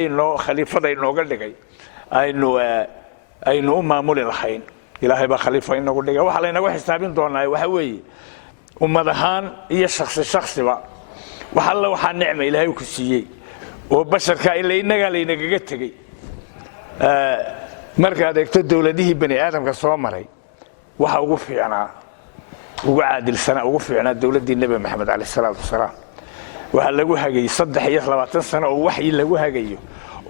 ilaahay noo khaliifada inooga dhigay aynu u maamuli lahayn ilaahay baa khaliifa inagu dhigay waxa laynagu xisaabin doonaa waxa weeye ummad ahaan iyo shakhsiba waxa alla waxa nicmo ilaahay ku siiyey oo basharka ilaa inaga laynaga tagay marka adeegto dawladihii bani aadamka soo maray waxa ugu fiicnaa ugu caadilsana ugu fiicnaa dawladii nabi maxamed kaleey salaatu wasalaam waxa lagu hagay 23 sano oo waxyi lagu hagayo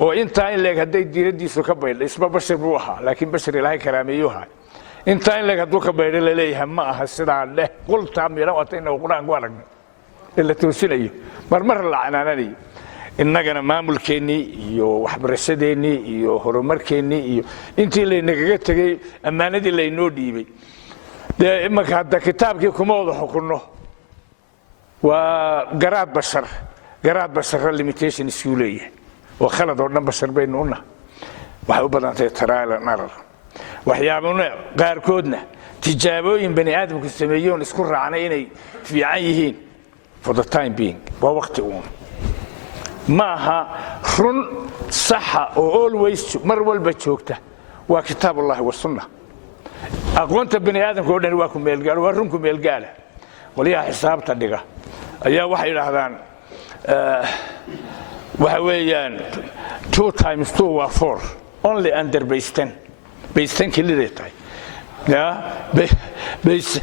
oo inta in leeg haday diiradiisu ka baydhay isba bashar buu ahaa laakiin bashar ilaahay karaameeyuha inta in leeg haduu ka baydhay la leeyahay ma aha sidaa leh qulta miran watayna quraan ku aragno illa toosinayo marmar la canaananayo innagana maamulkeeni iyo waxbarashadeeni iyo horumarkeeni iyo intii laynaga tagay amaanadii laynoo dhiibay imaka hadda kitaabkii kuma wada xukunno waa garaad bashar limitation isku leeyahay oo khalad oo dhan bashar baynu una waxa u badantay taraala narar waxyaabuna qaarkoodna tijaabooyin bani aadamku sameeyeen isku raacnay inay fiican yihiin for the time being waa waqti uun maaha run saxa oo always mar walba joogta waa kitaabullaahi wa sunnah aqoonta bani aadamku oo dhan waa ku meel gaar waa runku meel gaar waliya xisaabta dhiga ayaa waxa yiraahdaan waxa weeyaan 2 times 2 waa 4 only under base 10 kilideetay ya base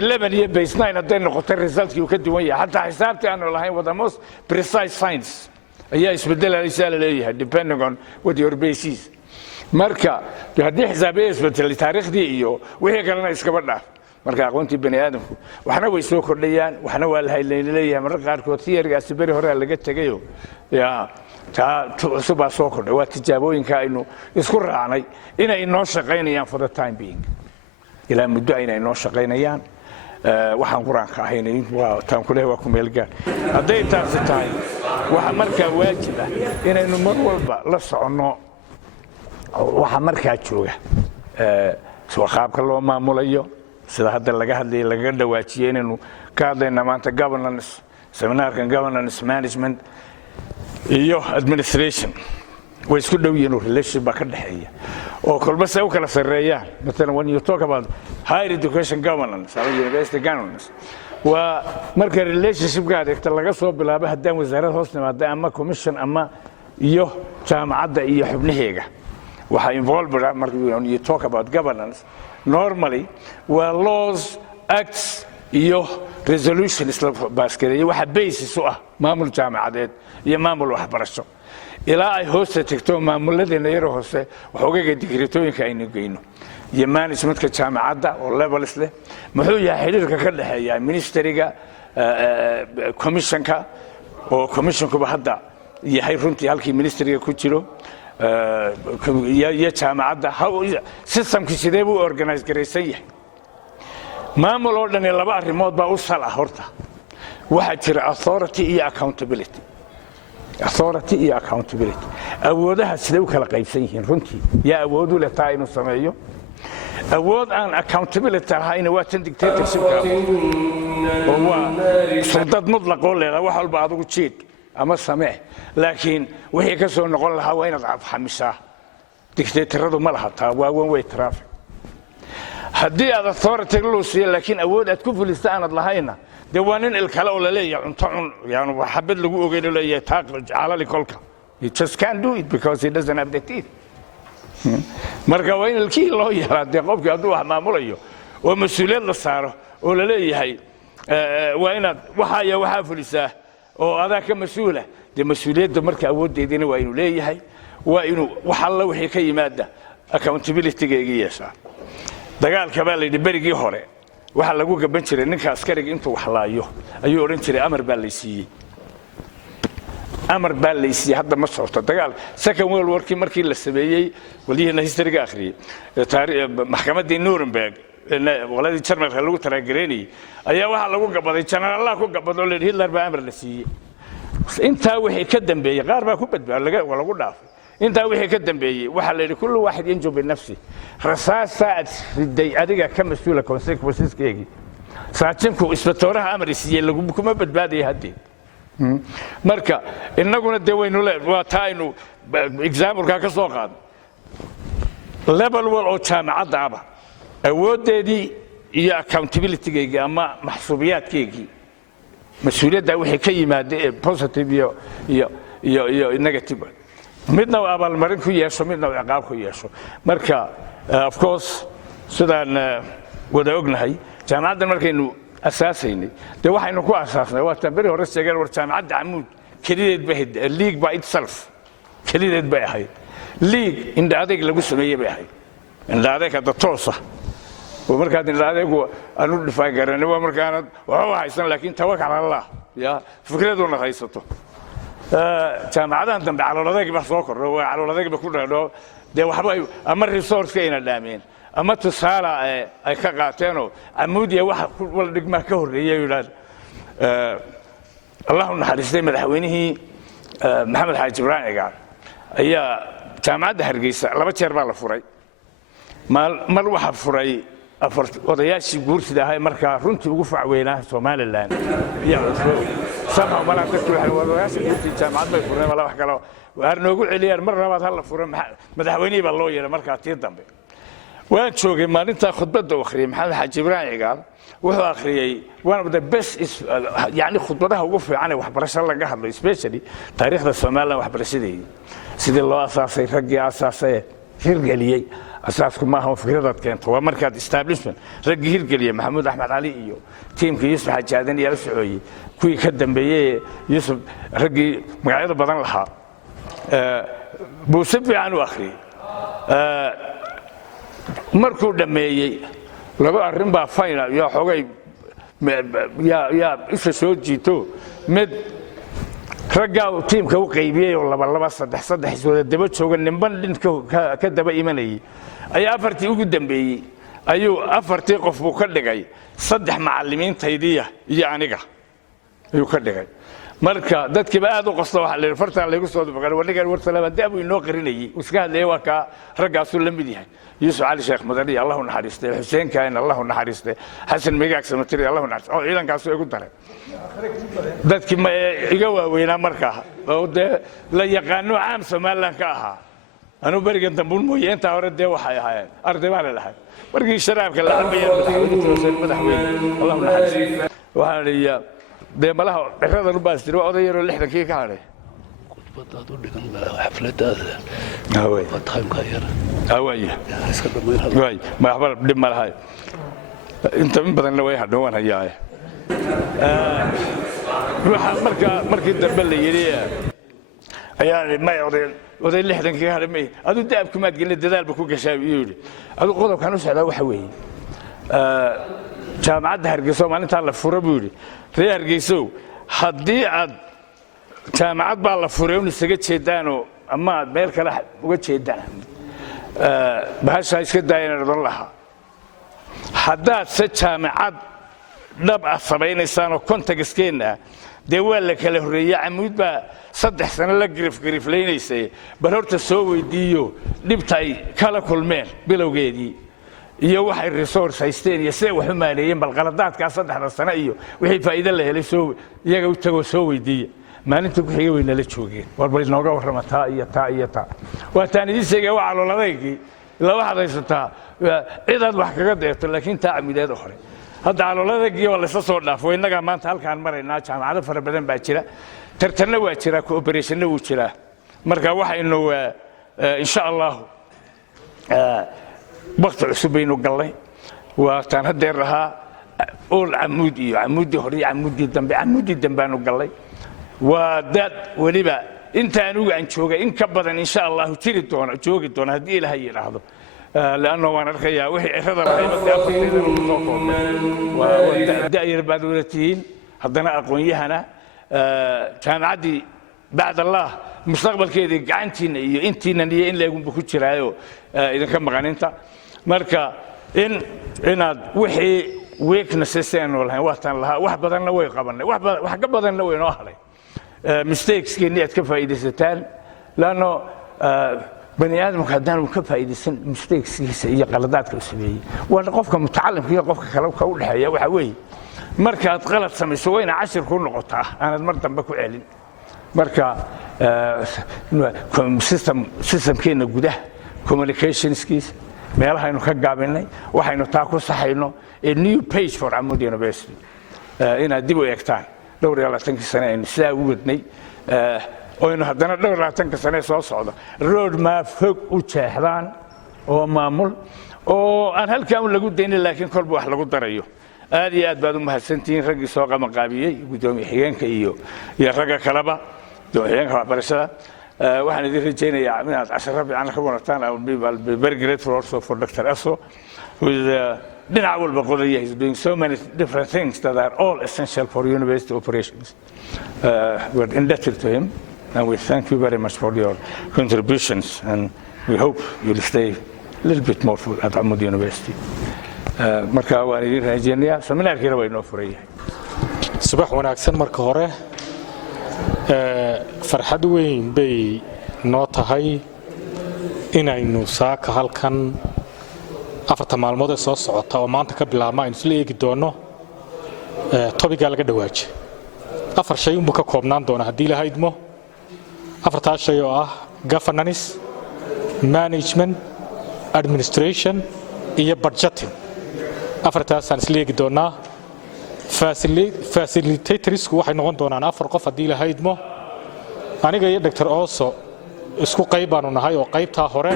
11 iyo base 9 haday noqoto resultkii uu ka duwan yahay hatta xisaabtii aanu lahayn wada most precise science ayaa isbedelaysa leeyahay depending on what your base is marka hadii xisaabiye isbedel taariikhdii iyo wixii kalena iskaba dhaaf marka aqoontii bani aadamku waxna way soo kordhayaan waxna waa la hayleeyay marka qaarkood siyargaasi bari hore laga tagayo ya suba soo kordhay waa tijaabooyinka aynu isku raacnay inay noo shaqeynayaan for the time being ila muddo inay noo shaqeynayaan waxaan quraanka ahaynay waa tan kule waa ku meel gaar haday taasi tahay waxa marka waajib ah inaynu mar walba la socono waxa marka jooga soo qaabka loo maamulayo sida hadda laga hadlay laga dhawaajiyay inuu ka hadlayna maanta governance seminaarkan governance management iyo administration way isku dhow yihiin relationship ka dhaxeeya oo kolba say u kala sareeyaan mesela when you talk about higher education governance or university governance waa marka relationship ka adeegta laga soo bilaabo haddaan wasaaradda hoos nimaada ama commission ama iyo jaamacadda iyo xubnaheega waxa involved when you talk about governance normally were laws acts iyo resolutions la baaskareeyay waxa basis u ah maamul jaamacadeed iyo maamul waxbarasho ilaa ay hoos tagto maamuladeena yar hoose waxoogaga digritooyinka aynu geyno iyo managementka jaamacadda oo levels leh muxuu yahay xiriirka ka dhaxeeya ministeriga commissionka oo commissionku hadda yahay runtii halkii ministeriga ku jiro ya jaamacadda systemkii sidee buu organize garaysan yahay maamul oo dhan laba arrimood baa u sal ah horta waxa jira authority iyo accountability awoodaha sidee u kala qaybsan yihiin runtii yaa awood u leh taa inuu sameeyo awood aan accountability ahayn waa tan dictatorship oo waa sultad mutlaq oo leedahay wax walba adigu jeed ama samee laakiin wixii ka soo noqon lahaa waa inaad xamishaa dictatoradu ma laha taa waa one way traffic haddii aad authority loo siiyo laakiin awood aad ku fulisto aanad lahayna de waa nin ilkale oo la leeyahay cunto cun yaani waxa bad lagu ogeeyo leeyahay taaqal jaalali kolka he just can't do it because he doesn't have the teeth marka waa in ilkii loo yaraado qofkii hadduu wax maamulayo oo mas'uuliyad la saaro oo la leeyahay waa inaad waxa fulisaa oo adaa ka mas'uula de mas'uuliyadda marka awoodeedina waa inuu leeyahay waa inuu wax alla wixii ka yimaada accountability-ga yeeshaa dagaalka baa la yidhi berigii hore waxa lagu gaban jiray ninka askariga intuu wax laayo ayuu oran jiray amar baa la siiyay hadda ma socoto dagaal second world war markii la sameeyay waliyana historyga akhriyay maxkamadda Nuremberg waladii Jarmalka lagu taraagareeyay ayaa waxa lagu gabaday general ku gabado la Hitler baa amar la siiyay inta wixii ka dambeeyay qaar baa ku badbaaday lagu dhaafay inta wixii ka dambeeyay waxa la yiri kullu waahid yanju binafsi rasaasa riday adiga ka mas'uula consequences-keegi saajinku isbitooraha amar siiyay lagu kuma badbaadiyay hadii marka innaguna dee waynu waa taa aynu example-kaa ka soo qaadno level wal oo jaamacadda aba awooddeedii iyo accountability-gaygii ama maxsuubiyaadkaygii mas-uuliyadda wixii ka yimaada ee positive iyo negative midna uu abaalmarin ku yeesho midna uu ciqaab ku yeesho marka of course sidaan wada ognahay jaamacaddan markaynu asaasaynay dee waxaynu ku asaasnay waa taan beri hore sheegeen war jaamacadda camuud kelideed bay ahayd league by itself kelideed bay ahayd league indha adeeg lagu sameeyey bay ahayd indha adeeg hadda toosa oo markaad indha adeegu aanu dhifaa garanay waa markaanad waxba haysan laakiin tawakkal allah ya fikraduna haysato jaamacadahan dambe calool adeeg baa soo kordho waa calool adeeg ba ku dhadho dee waxba ama resource ayna dhaameen ama tusaale ay ka qaateenoo camuudiya wax wal dhigmaa ka horreeyay yidhaahd allahu naxariistay madaxweynihii maxamed xaaji ibraahim cigaal ayaa jaamacadda hargeysa 2 jeer baa la furay mar waxaa furay odayaashii guurtida ahaa markaa runtii ugu fac weynaa somalilan sama malaa dadkii odayaashii guurtida jaamacad bay fureen mala wax kale waar noogu celiyaan mar labaad ha la furo madaxweynihii baa loo yeelay markaa tii dambe waan joogay maalintaa khudbadda u akhriyay maxamed xaaji ibraahim cigaal wuxuu akhriyey one of the best yani khudbadaha ugu fiican ee waxbarasho laga hadlo especially taariikhda somalilan waxbarashadeedii sidii loo asaasay raggii asaasay hirgeliyey asaasku maaha fikradaad keento waa markaad establishment raggii hirgeliyey maxamuud axmed cali iyo tiimkii yuusuf xaaji aadan iyo la socooyey kuwii ka dambeeyey yuusuf raggii magacyada badan lahaa buu si fiican u akhriyey markuu dhammeeyey laba arrin baa fayna yaa xogay yaa isha soo jiito mid raggaa uu tiimka u qaybiyey oo laba saddex iswada daba jooga nimban dhin ka daba imanayay ayaa afartii ugu dambeeyey ayuu afartii qof buu ka dhigay 3 macallimiintaydiya iyo aniga ayuu ka dhigay marka dadkiiba aad u qosto waxa la fartaan lagu soo dabaqay wanigan war salaam daabu inoo qarinayay iska hadlay waa ka raggaasu la mid yahay yuusuf cali sheekh madani allahu naxariistay xuseen kaan allahu naxariistay xasan migaag samatiri allahu naxariistay oo ciidankaas ugu daray dadkii ma iga waaweynaa markaa oo dee la yaqaano caam Soomaaliland ka ahaa anu barigan dambuun mooyee inta hore dee waxay ahaayeen arday baa lahayd markii sharaabka la cabayay madaxweyne allahu naxariistay waxa la dee malaha dhiradan u baastir waa oday yar oo 60kii ka hadhay khudbadaad u dhigan xafladaada away time-ka yar away iska dhameeyay way ma waxba dhib ma lahay inta min badan way hadhowan hayaa waxa markii dambe la yiri ayaa ma oday 60kii hadhay ma adu daabku maad gelin dadaalba ku gashay yiri adu qodobkan u socdaa waxa weeye jaamacadda hargeysa maalinta la furo buu yiri reer hargeyso haddii aad jaamacad baa la furay oo isaga jeedaano ama meel kale uga jeedaan bahasha iska daayeen radon laha haddaad se jaamacad dhab ah samaynaysaan oo kontagiskeena dee waa la kala horreeyay camuud baa 3 sano la griflaynaysay bal horta soo weydiiyo dhibtay kala kulmeen bilowgeedii iyo waxay resource haysteen iyo see wax u maareeyeen bal qaladaadka 3 sano iyo wixii faa'iido la helay soo iyaga u tago soo weydiiyo maalinta ku xigay wayna la joogeen walba inooga warramataa iyo taa waa taan idin sheegay waa calooladeygii la wax haysataa ciidaad wax kaga deeto laakiin taa camideed hore hadda calooladeygii waa la soo dhaafo inaga maanta halkaan maraynaa jaamacado fara badan baa jira tartanna waa jira cooperation wuu jira marka waxaynu insha Allah waqti cusub baynu galnay waa taan hadeer lahaa oo camuudi hore camuudi dambe aanu galnay waa dad waliba intaan ugu aan joogay in ka badan insha Allah joogi doona hadii Ilaahay yiraahdo laana waan arkayaa wixii cirada waa daayir baadulatiin haddana aqoon-yahana jaamacadii بعد الله مستقبل كذي قعنتين إنتين اللي إن لهم بكتيرايو إذا كان مغانينتا مركا إن وحي ويكنس السنة ولا وقتنا لها واحد بدلنا ويقبلنا واحد بدلنا وينوهلي مستيكس كنيت كفا إذا ستان لأنه بني آدم كدان وكفا إذا سن مستيكس هي قلادات كسبية وأنا قفك متعلم فيها قفك كلام كول حياة وحوي markaad qalad samayso waa ina cashir ku noqotaa aanad mar dambe ku celin marka systemkeena gudaha communicationskiisa meelahaynu ka gaabinay waxaynu taa ku saxayno a new page for Amud University inaad dib u eegtaan dhowr iyo 20 sano aynu sidaa u wadnay oynu haddana dhowr 20 sano soo socdo road map fog u jeexdaan oo maamul oo aan halkaan lagu daynin laakiin kolba wax lagu darayo aad iyo aad baad u mahadsantihiin raggii soo qabanqaabiyey gudoomiye xigeenka iyo ragga kaleba dooxeenka waxbarashada waxaan idin rajaynayaa inaad casharro fiican ka wanaagtaan I'll be very grateful also for Dr. Aso who is dhinac walba qodaya he's doing so many different things that are all essential for university operations we're indebted to him and we thank you very much for your contributions and we hope you'll stay a little bit more at Amud University marka waan idin rajaynayaa seminaarkiina waa inoo furan yahay subax wanaagsan marka hore farxad weyn bay noo tahay inaynu saaka halkan afarta maalmood ee soo socota oo maanta ka bilaabma aynu isla eegi doono topiga laga dhawaajiyo afar shay uu ka koobnaan doona hadii la haydmo afartaas shay oo ah governance management administration iyo budgeting afartaas aan isla eegi doonaa facilitators waxay noqon doonaan afar qof hadii la haydmo aniga iyo Dr. Oso isku qayb aanu nahay oo qaybta hore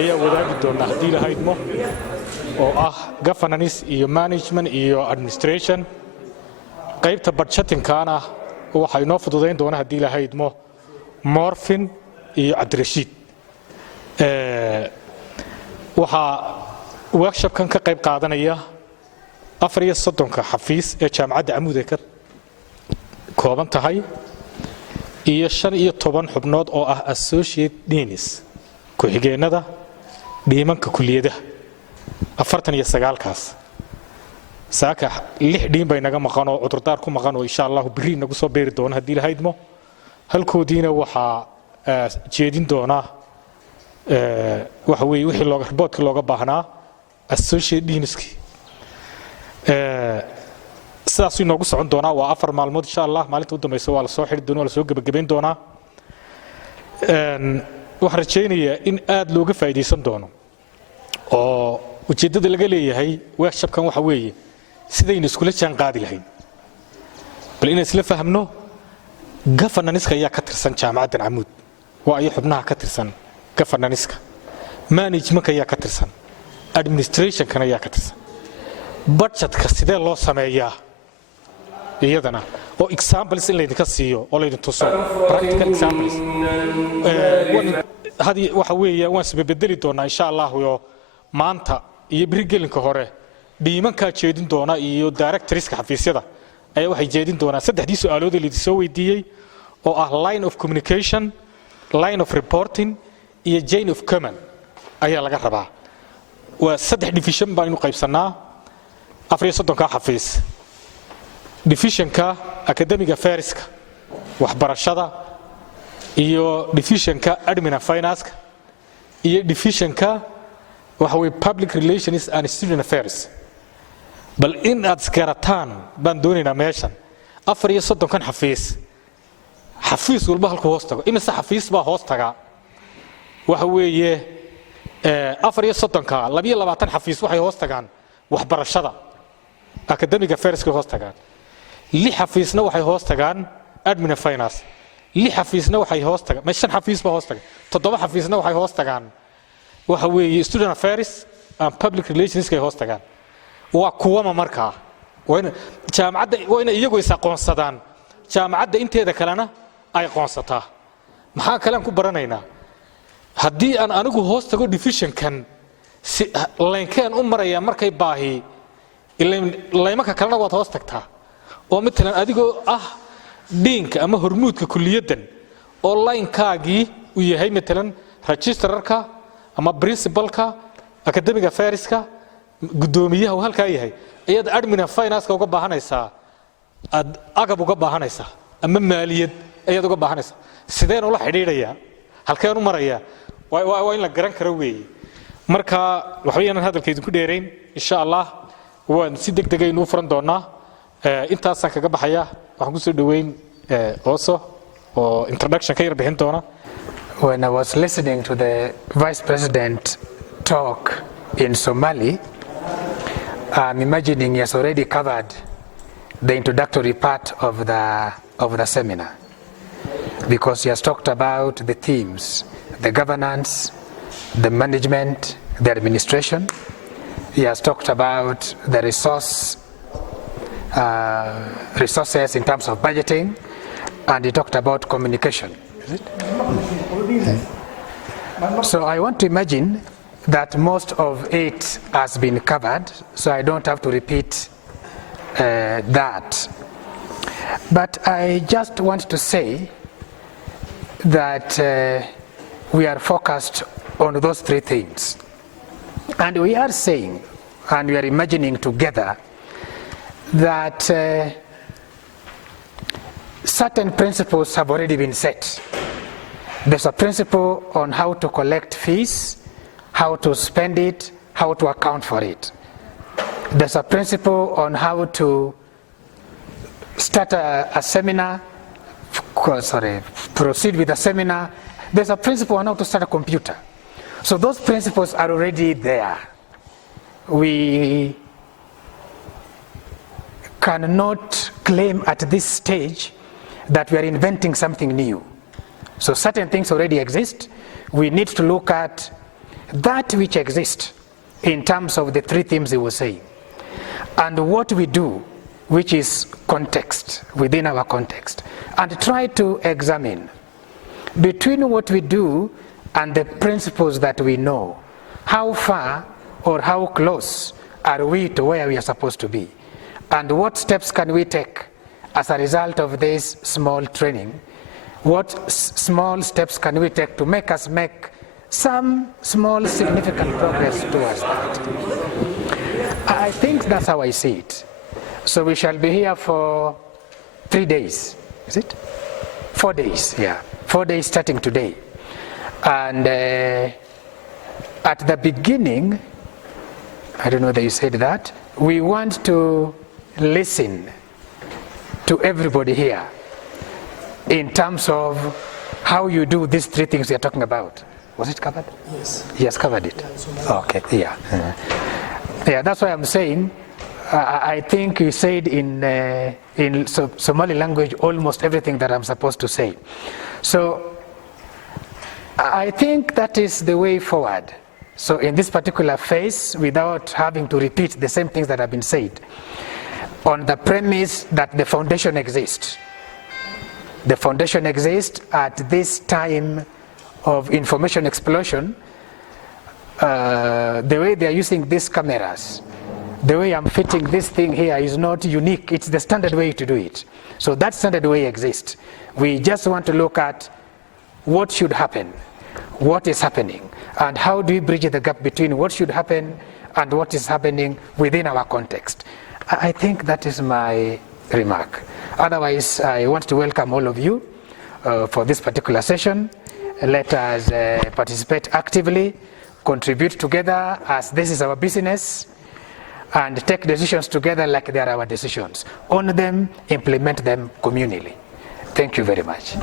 ayaa wadaagi doona hadii la haydmo oo ah governance iyo management iyo administration qaybta budgeting kana waxay noo fududeyn doona hadii la haydmo Morfin iyo Cabdirashiid waxa workshop-kan ka qayb qaadanaya 34 xafiis ee jaamacadda Amuud ay ka kooban tahay iyo 15 xubnood oo ah associate deans ku xigeenada dhiimanka kulliyadaha 49 kaas saaka 6 dhiin bay naga maqan oo cudurdaar ku maqan oo insha Allah biri nagu soo beeri doona hadii la haydmo halkoodiina waxa jeedin doona waxa weey wixii looga reportka looga baahnaa associate deanski sidaas inoogu socon doona waa afar maalmood insha Allah maalinta u dambaysa waa la soo xiri doona la soo gabagabeyn doona waxaan rajaynayaa in aad looga faa'iideysan doono oo ujeedada laga leeyahay workshop-kan waxa weeye sidaynu iskula jaan qaadi lahayn bal in isla fahmno governance-ka ayaa ka tirsan jaamacadda Amuud waa ay xubnaha ka tirsan governance-ka management-ka ayaa ka tirsan administration-kana ayaa ka tirsan budget-ka sidee loo sameeyaa iyadana oo examples in la idinka siiyo oo la idin tuso practical examples hadi waxa weeye waan isbedeli doonaa insha Allah iyo maanta iyo birigelinka hore dhiimanka jeedin doona iyo directorska xafiisyada ayaa waxay jeedin doonaa saddexdii su'aalood ee la soo weydiiyay oo ah line of communication line of reporting iyo chain of command ayaa laga rabaa waa saddex division baan inuu qaybsanaa 34 xafiis divisionka academic affairs-ka waxbarashada iyo divisionka admin and finance-ka iyo divisionka waxa way public relations and student affairs bal in aad iskarataan baan doonaynaa meeshan 34 xafiis walba halku hoos tago imisa xafiis baa hoos taga waxa weeye 34 22 xafiis waxay hoos tagaan waxbarashada academic affairs-ka hoos tagaan 6 xafiisna waxay hoos tagaan admin and finance 6 xafiisna waxay hoos tagaan ma 5 xafiis baa hoos tagaan 7 xafiisna waxay hoos tagaan waxa weeye student affairs and public relations kay hoos tagaan waa kuwa markaa jaamacadda waa in iyagu is aqoonsadaan jaamacadda inteeda kalena ay aqoonsataa maxaa kale aan ku baranaynaa haddii aan anigu hoos tago division-kan si leenkeen u maraya markay baahi ilaymanka kalena waad hoos tagtaa oo midna adigoo ah dhiinka ama hormuudka kulliyadan oo line-kaagii u yahay midna registrarka ama principalka academic affairs-ka gudoomiyaha oo halka yahay ayada admin and finance-ka uga baahanaysaa agab uga baahanaysaa ama maaliyad ayada uga baahanaysaa sideen ula xidhiidhaya halkeen u maraya waa in la garan karo weey marka waxa weeyaan hadalkaydu ku dheereyn insha Allah waan si degdeg ah inuu furan doonaa intaasaan kaga baxaya waxaan ku soo dhaweyn also oo introduction ka yar bixin doona. When I was listening to the Vice President talk in Somali, I'm imagining he has already covered the introductory part of the seminar, because he has talked about the themes, the governance, the management, the administration. He has talked about the resources in terms of budgeting, and he talked about communication. Is it? So I want to imagine that most of it has been covered, so I don't have to repeat that. But I just want to say that we are focused on those three things. And we are saying, and we are imagining together, that certain principles have already been set. There's a principle on how to collect fees, how to spend it, how to account for it. There's a principle on how to start a seminar, proceed with a seminar. There's a principle on how to start a computer. So those principles are already there. We cannot claim at this stage that we are inventing something new. So certain things already exist. We need to look at that which exists in terms of the three themes he was saying, and what we do, which is context, within our context, and try to examine between what we do and the principles that we know, how far or how close are we to where we are supposed to be, and what steps can we take as a result of this small training. What small steps can we take to make us make some small significant progress towards that? I think that's how I see it. So we shall be here for 3 days, is it? 4 days, yeah. 4 days starting today. And at the beginning, I don't know that you said that, we want to listen to everybody here in terms of how you do these three things we are talking about. Was it covered? Yes. He has covered it. Okay, yeah. Yeah, that's why I'm saying, I think you said in Somali language almost everything that I'm supposed to say. So I think that is the way forward. So in this particular phase, without having to repeat the same things that have been said, on the premise that the foundation exists. The foundation exists at this time of information explosion. The way they are using these cameras, the way I'm fitting this thing here is not unique. It's the standard way to do it. So that standard way exists. We just want to look at what should happen, what is happening, and how do we bridge the gap between what should happen and what is happening within our context. I think that is my remark. Otherwise, I want to welcome all of you for this particular session. Let us participate actively, contribute together as this is our business, and take decisions together like they are our decisions. Own them, implement them communally. Thank you very much.